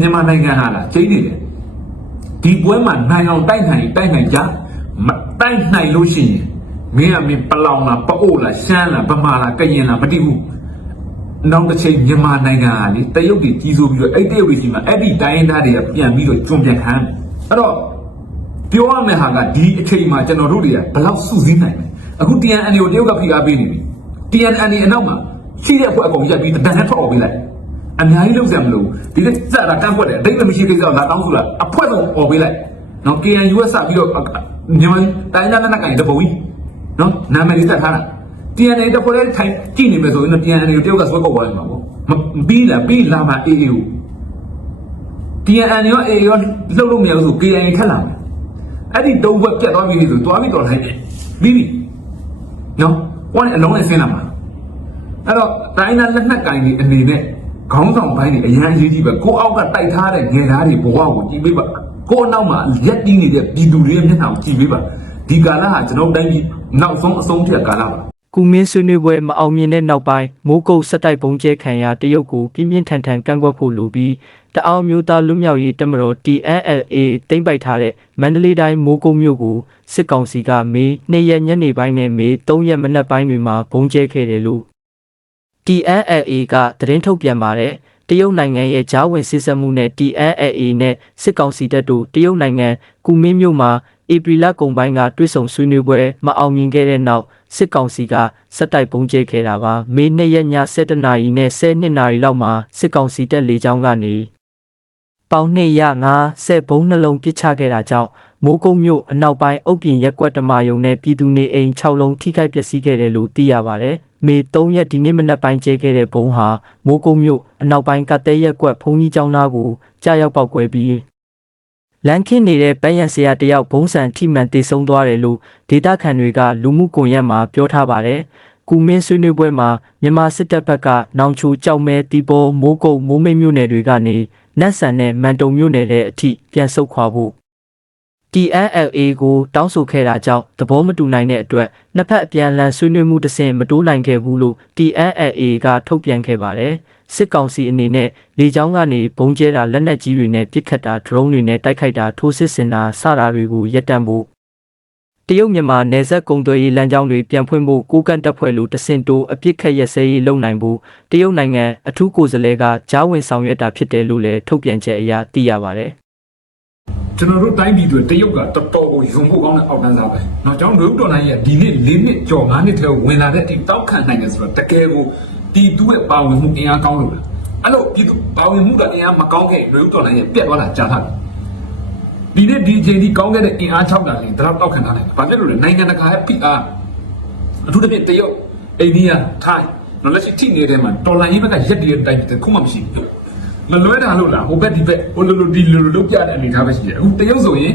မြန်မာနိုင်ငံဟာလားကျင်းနေတယ်ဒီပွဲမှာနိုင်အောင်တိုက်နိုင်တိုက်နိုင်ကြမတိုက်နိုင်လို့ရှိရင်မင်းကမင်းပလောင်လားပအိုးလားရှမ်းလားဗမာလားကရင်လားမသိဘူးနောက်တစ်ချိန်မြန်မာနိုင်ငံဟာလေတရုတ်တွေကြီးစိုးပြီးတော့အဲ့တရုတ်တွေရှိမှာအဲ့ဒီတိုင်းရင်းသားတွေကပြန်ပြီးတော့ကျွံပြန်ခံတယ်အဲ့တော့ပြောရမယ့်ဟာကဒီအချိန်မှာကျွန်တော်တို့တွေကဘယ်လောက်စုစည်းနိုင်လဲအခု TNN ကိုတရုတ်ကဖိအားပေးနေပြီ TNN အနောက်မှာရှိတဲ့အဖွဲ့အကုန်ရက်ပြီးတန်နဲ့ထောက်အောင်ပေးလိုက် အများကြီးလုပ်စရာမလိုဘူးဒီနေ့စတာကန့်ကွက်တယ်အတိတ်ကမရှိကိစ္စတော့လာတောင်းဆိုလာအဖွဲ့ဆုံးអော်ပေးလိုက်နော် KNU ကစပြီးတော့မြန်မာတိုင်းသားနဲ့ကင်တပုံကြီးနော်နာမည်လေးတက်ထားတာ TNN တဖွဲ့လေးထိုင်ကြည့်နေမယ်ဆိုရင်တော့ TNN ကိုတရုတ်ကဆွဲကောက်သွားလိုက်မှာပေါ့မပြီးလားပြီးလာမှာ AA ကို TNN ရော AA ရောလှုပ်လို့မရဘူးဆို KNN ထက်လာမယ်အဲ့ဒီတုံးဘက်ပြတ်သွားပြီဆိုသွားပြီးတော့ထိုင်တယ်ပြီးပြီနော်ဝိုင်းအလုံးနဲ့ဆင်းလာမှာအဲ့တော့တိုင်းသားလက်နက်ကင်တွေအနေနဲ့ ခေါင်းဆောင်ပိုင်းတွေအရန်အရေးကြီးပဲကိုအောက်ကတိုက်ထားတဲ့ငယ်သားတွေဘဝကိုကြည့်ပေးပါကိုအနောက်မှာရက်တီးနေတဲ့ပြည်သူတွေရဲ့မျက်နှာကိုကြည့်ပေးပါဒီကာလဟာကျွန်တော်တို့တိုင်းပြည်နောက်ဆုံးအဆုံးထက်ကာလပါကုမင်းဆွေးနွေးပွဲမအောင်မြင်တဲ့နောက်ပိုင်းမိုးကုတ်ဆက်တိုက်ပုံကျဲခံရတရုတ်ကိုပြင်းပြင်းထန်ထန်ကန့်ကွက်ဖို့လိုပြီးတအောင်မျိုးသားလူမျိုးရေးတမတော် TNLA တိမ့်ပိုက်ထားတဲ့မန္တလေးတိုင်းမိုးကုတ်မြို့ကိုစစ်ကောင်စီကမေ2ရက်ညနေပိုင်းနဲ့မေ3ရက်မနက်ပိုင်းတွေမှာပုံကျဲခဲ့တယ်လို့ TNLA ကသတင်းထုတ်ပြန်ပါတယ်တရုတ်နိုင်ငံရဲ့ဂျားဝင်စစ်ဆက်မှုနဲ့ TNLA နဲ့စစ်ကောင်စီတပ်တို့တရုတ်နိုင်ငံကူမင်းမြို့မှာဧပြီလကုန်ပိုင်းကတွဲဆုံဆွေးနွေးပွဲမအောင်မြင်ခဲ့တဲ့နောက်စစ်ကောင်စီကစက်တိုက်ပုံကျဲခဲ့တာပါမေ2ရက်ည7:00နာရီနဲ့12နာရီလောက်မှာစစ်ကောင်စီတပ်လေကြောင်းကနေပေါင်2ရ9ဆက်ဘုံနှလုံးပစ်ချခဲ့တာကြောင့်မိုးကုတ်မြို့အနောက်ပိုင်းအုပ်ပြင်ရက်ကွက်တမာယုံနဲ့ပြည်သူနေအိမ်6လုံးထိခိုက်ပျက်စီးခဲ့တယ်လို့သိရပါတယ် မေ3ရက်ဒီနေ့မနက်ပိုင်းကျဲခဲ့တဲ့ဘုံဟာမိုးကုတ်မြို့အနောက်ပိုင်းကတဲရက်ကွက်ဘုံကြီးကျောင်းသားကိုကြားရောက်ပောက်ကွဲပြီးလန်ခင်းနေတဲ့ပန်းရံဆရာတယောက်ဘုံစံထိမှန်တေဆုံးသွားတယ်လို့ဒေတာခန်တွေကလူမှုကွန်ရက်မှာပြောထားပါတယ်။ကူမင်းဆွေးနွေးပွဲမှာမြန်မာစစ်တပ်ဘက်ကနောင်ချိုကြောက်မဲတီပေါ်မိုးကုတ်မိုးမိတ်မြို့နယ်တွေကနေနတ်ဆန်နဲ့မန်တုံမြို့နယ်တဲ့အထိပြန်ဆုတ်ခွာဖို့ TNLA ကိုတောင်းဆိုခဲ့တာကြောင့်သဘောမတူနိုင်တဲ့အတွက်နှစ်ဖက်အပြန်အလှန်ဆွေးနွေးမှုတစ်ဆင့်မတိုးနိုင်ခဲ့ဘူးလို့ TNLA ကထုတ်ပြန်ခဲ့ပါတယ်။စစ်ကောင်စီအနေနဲ့လေကြောင်းကနေဘုံကျဲတာလက်နက်ကြီးတွေနဲ့ပစ်ခတ်တာ drone တွေနဲ့တိုက်ခိုက်တာထိုးစစ်ဆင်တာစတာတွေကိုရပ်တန့်ဖို့တရုတ်မြန်မာနယ်စပ်ကုန်သွယ်ရေးလမ်းကြောင်းတွေပြန်ဖွင့်ဖို့ကိုကန့်တပ်ဖွဲ့လိုတဆင့်တိုးအပြစ်ခတ်ရက်စဲရေးလုပ်နိုင်ဖို့တရုတ်နိုင်ငံအထူးကိုယ်စားလှယ်ကကြားဝင်ဆောင်ရွက်တာဖြစ်တယ်လို့လည်းထုတ်ပြန်ချက်အရသိရပါတယ် ကျွန်တော်တို့တိုင်းပြည်တွေတရုတ်ကတော်တော်ကိုယုံဖို့ကောင်းတဲ့အောက်တန်းစားပဲ။နော်ကျွန်တော်တို့တော်နိုင်ရဲ့ဒီနေ့၄နှစ်ကျော်၅နှစ်ထဲကိုဝင်လာတဲ့အထိတောက်ခံနိုင်တယ်ဆိုတော့တကယ်ကိုပြည်သူရဲ့ပါဝင်မှုအင်အားကောင်းလို့လား။အဲ့လိုပြည်သူပါဝင်မှုကအင်အားမကောင်းခဲ့ရင်တို့တော်နိုင်ရဲ့ပြက်သွားတာကြားထားတယ်။ဒီနေ့ဒီအချိန်ဒီကောင်းခဲ့တဲ့အင်အား၆တာလေဒါတော့တောက်ခံထားတယ်။ဘာဖြစ်လို့လဲနိုင်ငံတကာရဲ့ဖိအားအထူးသဖြင့်တရုတ်အိန္ဒိယထိုင်းနော်လက်ရှိထိနေတဲ့မှာတော်လိုင်းရေးဘက်ကရက်တည်းတဲ့တိုင်းပြည်တစ်ခုမှမရှိဘူး မလွဲတာလို့လားဟိုဘက်ဒီဘက်ဟိုလိုလိုဒီလိုလိုလုပ်ပြတဲ့အနေထားပဲရှိတယ်အခုတရုတ်ဆိုရင်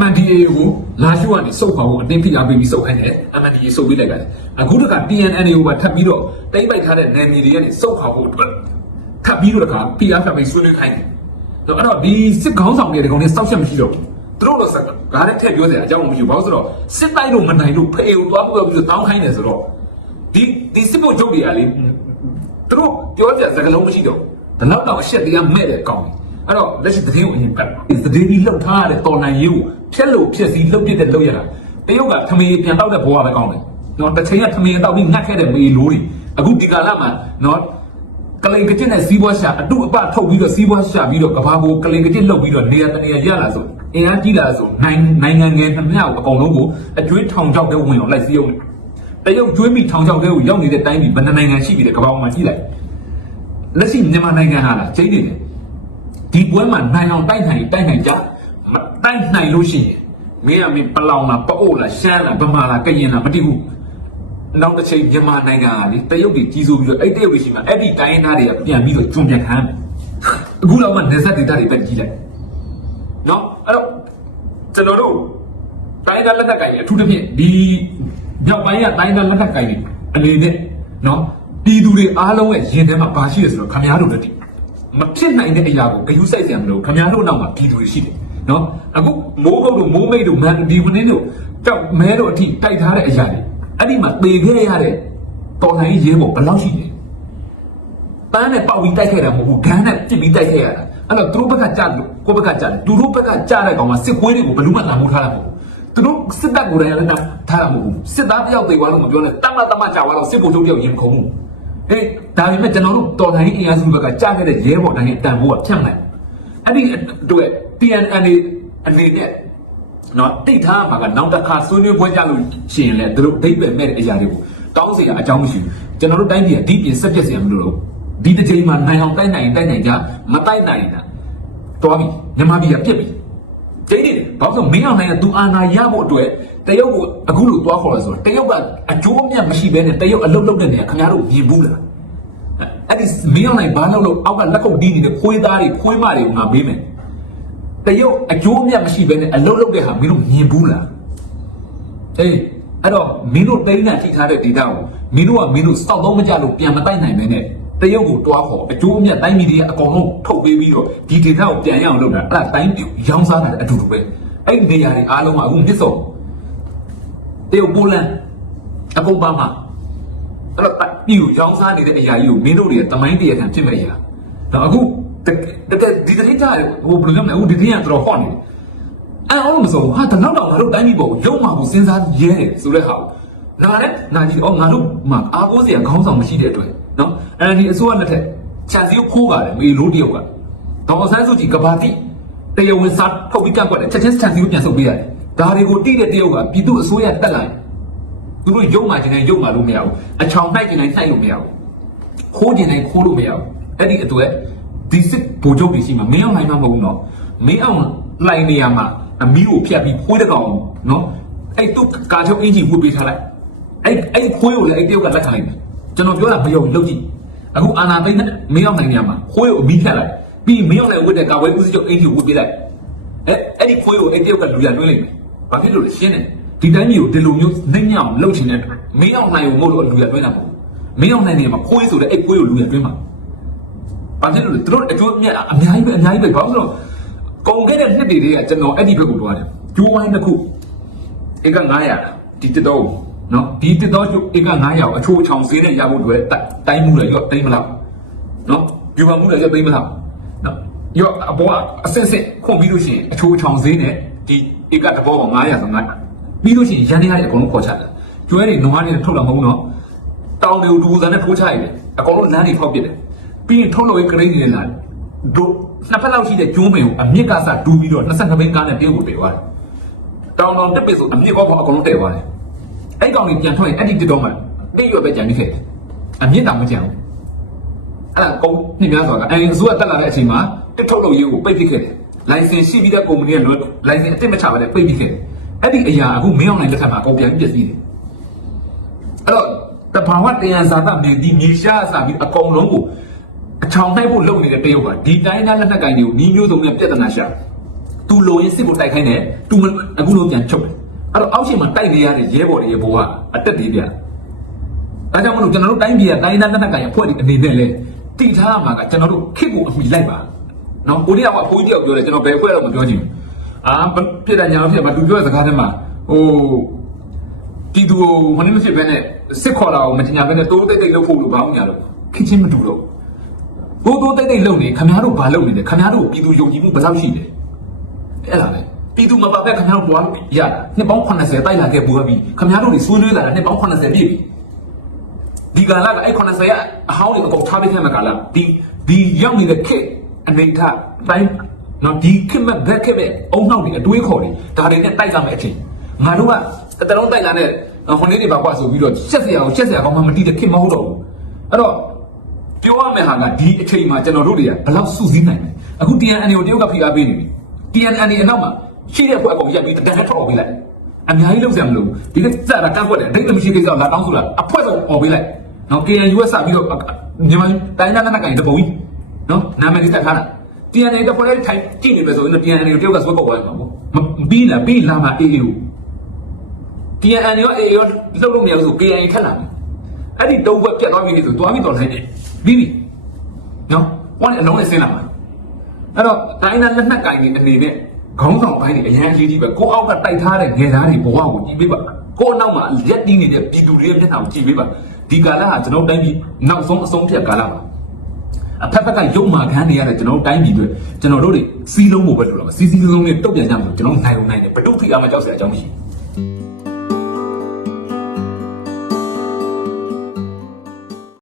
MNDAA ကိုလာရှုကနေစုပ်ပါဖို့အတင်းဖိအားပေးပြီးစုပ်ခိုင်းတယ် MNDAA စုပ်ပေးလိုက်ကြတယ်အခုတခါ TNNA ကိုပါထပ်ပြီးတော့တိမ့်ပိုက်ထားတဲ့နယ်မြေတွေကနေစုပ်ပါဖို့အတွက်ထပ်ပြီးတော့တခါဖိအားထပ်ပြီးဆွေးနွေးခိုင်းတယ်တော့အဲ့တော့ဒီစစ်ခေါင်းဆောင်တွေဒီကောင်တွေစောက်ချက်မရှိတော့ဘူးသူတို့တော့စကားနဲ့ထည့်ပြောစရာအကြောင်းမရှိဘူးဘာလို့ဆိုတော့စစ်တိုက်လို့မနိုင်လို့ဖေကိုသွားပြီးတော့တောင်းခိုင်းတယ်ဆိုတော့ဒီဒီစစ်ဖို့ချုပ်တွေကလေ သူတို့ပြောကြစကားလုံးမရှိတော့ဘူးဘယ်တော့တော့အရှက်တရားမဲ့တဲ့ကောင်းတယ်အဲ့တော့လက်ရှိသတင်းကိုအရင်ပတ်သတင်းကြီးလှုပ်ထားရတဲ့တော်နိုင်ရေးကိုဖြက်လို့ဖြက်စီလှုပ်ပြတဲ့လှုပ်ရတာတရုတ်ကထမင်းပြန်တောက်တဲ့ဘဝပဲကောင်းတယ်နော်တစ်ချိန်ကထမင်းတောက်ပြီးငတ်ခဲ့တဲ့မေလိုးတွေအခုဒီကာလမှာနော်ကလိန်ကကျစ်နဲ့စီးပွားရှာအတုအပထုတ်ပြီးတော့စီးပွားရှာပြီးတော့ကဘာကိုကလိန်ကကျစ်လှုပ်ပြီးတော့နေရာတနေရာရလာဆိုအင်အားကြီးလာဆိုနိုင်နိုင်ငံငယ်နှမျှကိုအကုန်လုံးကိုအကျွေးထောင်ချောက်တဲ့ဝင်အောင်လိုက်စီးအောင်တ ရုတ်ကျွေးမိထောင်ချောက်တဲ့ကိုရောက်နေတဲ့တိုင်းပြည်ဘယ်နှနိုင်ငံရှိပြီလဲကဘာပေါ်မှာကြည့်လိုက်လက်ရှိမြန်မာနိုင်ငံဟာလားကျိန်းနေတယ်ဒီပွဲမှာနိုင်အောင်တိုက်နိုင်တိုက်နိုင်ကြမတိုက်နိုင်လို့ရှိရင်မင်းကမင်းပလောင်လားပအိုးလားရှမ်းလားဗမာလားကရင်လားမသိဘူးနောက်တစ်ချိန်မြန်မာနိုင်ငံဟာလေတရုတ်တွေကြီးစိုးပြီးတော့အဲ့တရုတ်တွေရှိမှအဲ့ဒီတိုင်းရင်းသားတွေကပြန်ပြီးတော့ကျွံပြန်ခံမယ်အခုတော့မှနေဆက်ဒေတာတွေပဲကြီးလိုက်နော်အဲ့တော့ကျွန်တော်တို့တိုင်းသားလက်ထက်ကိုင်အထူးသဖြင့်ဒီ မြောက်ပိုင်းကတိုင်းသားလက်ထက်ကိုင်တွေအနေနဲ့နော်ပြည်သူတွေအားလုံးရဲ့ရင်ထဲမှာဘာရှိလဲဆိုတော့ခမားတို့လည်းတည်မဖြစ်နိုင်တဲ့အရာကိုဂယုစိုက်စရာမလိုခမားတို့နောက်မှာပြည်သူတွေရှိတယ်နော်အခုမိုးကုတ်တို့မိုးမိတ်တို့မန်ဒီဝင်းင်းတို့တောက်မဲတို့အထိတိုက်ထားတဲ့အရာတွေအဲ့ဒီမှာသေခဲ့ရတဲ့တော်လှန်ရေးရဲဘော်ဘယ်လောက်ရှိလဲပန်းနဲ့ပေါက်ပြီးတိုက်ခဲ့တာမဟုတ်ဘူးဂန်းနဲ့ပြစ်ပြီးတိုက်ခဲ့ရတာအဲ့တော့သူတို့ဘက်ကကြာလို့ကိုယ့်ဘက်ကကြာတယ်သူတို့ဘက်ကကြာတဲ့ကောင်ကစစ်ပွဲတွေကိုဘယ်လို့မှတန်ဖိုးထားတာမဟုတ်ဘူး သူတို့စစ်တပ်ကိုယ်တိုင်လည်းထားတာမဟုတ်ဘူးစစ်သားတယောက်သိသွားလို့မပြောနဲ့တမတမကြာသွားတော့စစ်ဘုံချုပ်တယောက်ရင်ခုံမှုအေးဒါပေမဲ့ကျွန်တော်တို့တော်တိုင်းအင်အားစုဘက်ကကြားခဲ့တဲ့ရဲဘော်တိုင်းတန်ဖိုးကဖြတ်မှန်အဲ့ဒီအတွက် TNN အနေနဲ့နော်တိတ်ထားမှာကနောက်တစ်ခါဆွေးနွေးပွဲကြလို့ရှင်လေသူတို့ဒိတ်ပဲမဲ့တဲ့အရာတွေကိုတောင်းစီရအကြောင်းမရှိဘူးကျွန်တော်တို့တိုင်းပြည်ကဒီပြင်ဆက်ပြက်စီရမလို့တော့ဒီတစ်ချိန်မှာနိုင်အောင်တိုက်နိုင်တိုက်နိုင်ကြမတိုက်နိုင်တာတော်ပြီမြန်မာပြည်ကပြက်ပြီ ဒိတ်နေတယ်ဘာလို့မင်းအောင်နိုင်ကသူအာဏာရဖို့အတွက်တရုတ်ကိုအခုလိုတွားခေါ်လဲဆိုတော့တရုတ်ကအကျိုးအမြတ်မရှိဘဲနဲ့တရုတ်အလုတ်လုတ်တဲ့နေရာခင်ဗျားတို့မြင်ဘူးလားအဲ့ဒီမင်းအောင်နိုင်ဘာလို့လို့အောက်ကလက်ခုပ်တီးနေတဲ့ခွေးသားတွေခွေးမတွေကိုငါပေးမယ်တရုတ်အကျိုးအမြတ်မရှိဘဲနဲ့အလုတ်လုတ်တဲ့ဟာမင်းတို့မြင်ဘူးလားအေးအဲ့တော့မင်းတို့တိန်းနဲ့ထိထားတဲ့ဒေတာကိုမင်းတို့ကမင်းတို့စောက်တော့မကြလို့ပြန်မတိုက်နိုင်ဘဲနဲ့ တရုတ်ကိုတွားခေါ်အကျိုးအမြတ်တိုင်းပြည်တွေအကုန်လုံးထုတ်ပေးပြီးတော့ဒီဒေတာကိုပြန်ရအောင်လုပ်တာအဲ့ဒါတိုင်းပြည်ရောင်းစားတာလည်းအတူတူပဲအဲ့ဒီနေရာတွေအားလုံးကအခုမြစ်စောတရုတ်ပိုလန်အကုန်ပါမှာအဲ့တော့ပြည်ကိုရောင်းစားနေတဲ့အရာကြီးကိုမင်းတို့တွေကတမိုင်းတရခံဖြစ်မဲ့အရာတော့အခုတကယ်ဒီတတိကဟိုဘယ်လိုလဲအခုဒီတင်းကတော့ဟော့နေတယ်အဲ့အောင်လို့မစိုးဘူးဟာတနောက်တော့ငါတို့တိုင်းပြည်ပေါ်ကိုရုံမှာကိုစဉ်းစားရဲတယ်ဆိုတဲ့ဟာကိုနားနဲ့နာကြည့်အော်ငါတို့မှာအားကိုးစရာခေါင်းဆောင်မရှိတဲ့အတွက် နော်အဲ့ဒီအစိုးရလက်ထက်ခြံစည်းကိုခိုးပါတယ်မေလို့တယောက်ကဒေါ်ဆန်းစုကြည်ကဘာတိတရားဝင်စားထုတ်ပြီးကန့်ကွက်တယ်ချက်ချင်းခြံစည်းကိုပြန်ဆုတ်ပေးရတယ်ဒါတွေကိုတိတဲ့တယောက်ကပြည်သူအစိုးရတက်လာရင်သူတို့ရုံမှာကျင်တိုင်းရုံမှာလို့မရဘူးအချောင်နှိုက်ကျင်တိုင်းနှိုက်လို့မရဘူးခိုးကျင်တိုင်းခိုးလို့မရဘူးအဲ့ဒီအတွက်ဒီစစ်ဗိုလ်ချုပ်တွေရှိမှာမင်းအောင်နိုင်မှာမဟုတ်ဘူးနော်မင်းအောင်လိုက်နေရမှာအမီးကိုဖြတ်ပြီးခွေးတကောင်နော်အဲ့သူ့ကာချုပ်အင်ဂျီဝတ်ပေးထားလိုက်အဲ့အဲ့ခွေးကိုလည်းအဲ့တယောက်ကလက်ခံလိုက်တယ် ကျွန်တော်ပြောတာမယုံလုပ်ကြည့်အခုအာနာသိန်းမင်းအောင်နိုင်နေရမှာခွေးကိုအမီးဖြတ်လိုက်ပြီးမင်းအောင်နိုင်ဝတ်တဲ့ကာဝဲဦးစီးချုပ်အင်ဂျီဝတ်ပေးလိုက်အဲ့အဲ့ဒီခွေးကိုအဲ့တယောက်ကလူရတွင်းလိုက်မယ်ဘာဖြစ်လို့လဲရှင်းတယ်ဒီတိုင်းမျိုးဒီလိုမျိုးနှိမ့်ညောင်လှုပ်ချင်တဲ့မင်းအောင်နိုင်ကိုမဟုတ်လို့လူရတွင်းတာမဟုတ်မင်းအောင်နိုင်နေမှာခွေးဆိုတဲ့အဲ့ခွေးကိုလူရတွင်းမှာဘာဖြစ်လို့လဲသူတို့အကျိုးအမြတ်အများကြီးပဲအများကြီးပဲဘာလို့လဲဆိုတော့ကုန်ခဲ့တဲ့နှစ်တွေတည်းကကျွန်တော်အဲ့ဒီဘက်ကိုသွားတယ်ကျိုးဝိုင်းတစ်ခုဧက900ဒီတစ်တော့ နော်ဒီတစ်တော့ဧက900အချိုးချောင်စင်းနဲ့ရဖို့အတွက်တိုင်းမှုလည်းရော့တိုင်းမလားနော်ပြပါမှုလည်းရော့တိုင်းမလားနော်ရော့အပေါ်အစစ်စစ်ခွန်ပြီးလို့ရှိရင်အချိုးချောင်စင်းနဲ့ဒီဧကတစ်ပေါ်က900ဆို900ပြီးလို့ရှိရင်ရန်နေရတဲ့အကုန်လုံးခေါ်ချတယ်ကျွဲတွေနွားတွေထုတ်လာမဟုတ်ဘူးနော်တောင်တွေကိုဒူဇာနဲ့ထိုးချရတယ်အကုန်လုံးလမ်းတွေဖောက်ပစ်တယ်ပြီးရင်ထုတ်လို့ရေးကရိန်းတွေလာတယ်တို့နှစ်ဖက်လောက်ရှိတဲ့ကျိုးမင်ကိုအမြင့်ကစဒူးပြီးတော့22ဘိန်းကားနဲ့တရုတ်ကိုတည်သွားတယ်။တောင်တောင်တက်ပစ်ဆိုအမြင့်ကောပေါ့အကုန်လုံးတည်သွားတယ်။ အဲ့ကောင်ကြီးပြန်ထွက်ရင်အဲ့ဒီတစ်တော့မှတိရွယ်ပဲကြံပြီးခဲ့တယ်။အမြင့်တောင်မကြံဘူး။အဲ့ဒါကုန်းနှစ်များစွာကအဲဒီအစိုးရတက်လာတဲ့အချိန်မှာတစ်ထုတ်လို့ရေးကိုပိတ်ပစ်ခဲ့တယ်။လိုင်စင်ရှိပြီးတဲ့ကုမ္ပဏီကလွယ်လိုင်စင်အစ်စ်မချပါနဲ့ပိတ်ပစ်ခဲ့တယ်။အဲ့ဒီအရာအခုမင်းအောင်နိုင်လက်ထက်မှာအကုန်ပြန်ပြီးပြည့်စည်တယ်။အဲ့တော့တဘာဝတရားဇာတမြေဒီမြေရှားအစားပြီးအကုန်လုံးကိုအချောင်နှိုက်ဖို့လုပ်နေတဲ့တရုတ်ကဒီတိုင်းသားလက်နက်ကင်တွေကိုနီးမျိုးစုံနဲ့ပြဿနာရှာသူလိုရင်စစ်ဖို့တိုက်ခိုင်းတယ်သူမအခုလိုပြန်ချုပ်တယ် အဲ့တော့အောက်ရှိမှာတိုက်နေရတဲ့ရဲဘော်တွေရဲ့ဘဝအတက်တွေပြအဲကြောင့်မလို့ကျွန်တော်တို့တိုင်းပြည်ကတိုင်းသားလက်နက်ကင်အဖွဲ့တွေအနေနဲ့လဲတိထားမှာကကျွန်တော်တို့ခစ်ကိုအမိလိုက်ပါနော်ကိုရီးယားကအဖိုးကြီးတယောက်ပြောတယ်ကျွန်တော်ဘယ်အဖွဲ့တော့မပြောချင်ဘူးအာပြစ်တဲ့ညာဖြစ်မှာသူပြောတဲ့စကားထဲမှာဟိုတီတူကိုမနေ့မဖြစ်ဘဲနဲ့စစ်ခေါ်တာကိုမတင်ညာဘဲနဲ့တိုးတိတ်တိတ်လုပ်ဖို့လို့ဘာမှမရတော့ခစ်ချင်းမတူတော့တိုးတိုးတိတ်တိတ်လုံနေခမားတို့ဘာလုံနေလဲခမားတို့ပြည်သူယုံကြည်မှုဘယ်လောက်ရှိလဲအဲ့ဒါပဲ ပြည်သူမပါပဲခမားတို့ဘွားလို့ရတာနှစ်ပေါင်း80တိုက်လာခဲ့ဘူးပြီခမားတို့တွေဆွေးနွေးလာတာနှစ်ပေါင်း80ပြည့်ပြီဒီကာလကအဲ့80ရအဟောင်းတွေအကုန်ထားပေးခဲ့မှာကာလဒီဒီရောက်နေတဲ့ခေတ်အနေထားတိုင်းနော်ဒီခေတ်မဲ့ဘက်ခေတ်မဲ့အုံနှောက်တွေအတွေးခေါ်တွေဒါတွေနဲ့တိုက်ကြမယ်အချိန်ငါတို့ကတတလုံးတိုက်လာတဲ့ဟိုနေ့တွေပါကွာဆိုပြီးတော့ချက်စရာကိုချက်စရာကောင်းမှမတိတဲ့ခေတ်မဟုတ်တော့ဘူးအဲ့တော့ပြောရမယ့်ဟာကဒီအချိန်မှာကျွန်တော်တို့တွေကဘယ်လောက်စုစည်းနိုင်လဲအခု TNN ကိုတရုတ်ကဖိအားပေးနေပြီ TNN အနောက်မှာ ရှိတဲ့ဘက်အကုန်ရက်ပြီးတန်းထောက်ပေးလိုက်အများကြီးလုံးစရာမလိုဘူးဒီနေ့စတာကန့်ကွက်တယ်အတိတ်မရှိကိစ္စလာတောင်းဆိုတာအဖွဲဆုံးអော်ပေးလိုက်နော် KNU ကစပြီးတော့မြန်မာတိုင်းသားနဲ့ကင်တပုံကြီးနော်နာမည်လေးတက်ထားတာ TNN တပွဲထိုင်ကြည့်နေမယ်ဆိုရင် TNN ကိုတရုတ်ကဆွဲကောက်သွားမှာပေါ့မပြီးလားပြီးလာမှာ AA ကို TNN ရော AA ရောလှုပ်လို့မရဘူးဆို KNU ထက်လာမယ်အဲ့ဒီတုံးဘက်ပြတ်သွားပြီဆိုသွားပြီးတော့နိုင်တယ်ပြီးပြီနော်ဝမ်းအလုံးနဲ့ဆင်းလာမှာအဲ့တော့တိုင်းသားလက်နက်ကင်တွေအနေနဲ့ ခေါင်းဆောင်ပိုင်းတွေအရင်အရေးကြီးပဲကိုအောက်ကတိုက်ထားတဲ့ငယ်သားတွေဘဝကိုကြည့်ပေးပါကိုအနောက်မှာရက်တီးနေတဲ့ပြည်သူတွေရဲ့မျက်နှာကိုကြည့်ပေးပါဒီကာလဟာကျွန်တော်တိုင်းပြည်နောက်ဆုံးအဆုံးဖြတ်ကာလပါအဖက်ဖက်ကရုပ်မာခန်းနေရတဲ့ကျွန်တော်တို့တိုင်းပြည်တွေကျွန်တော်တို့တွေစီးလုံးဖို့ပဲလို့လားစီးစီးလုံးလုံးနဲ့တုတ်ပြန်ကြမှာလို့ကျွန်တော်နိုင်အောင်နိုင်တယ်ဘယ်တော့ဖိအားမကြောက်စရာအကြောင်းမရှိဘူး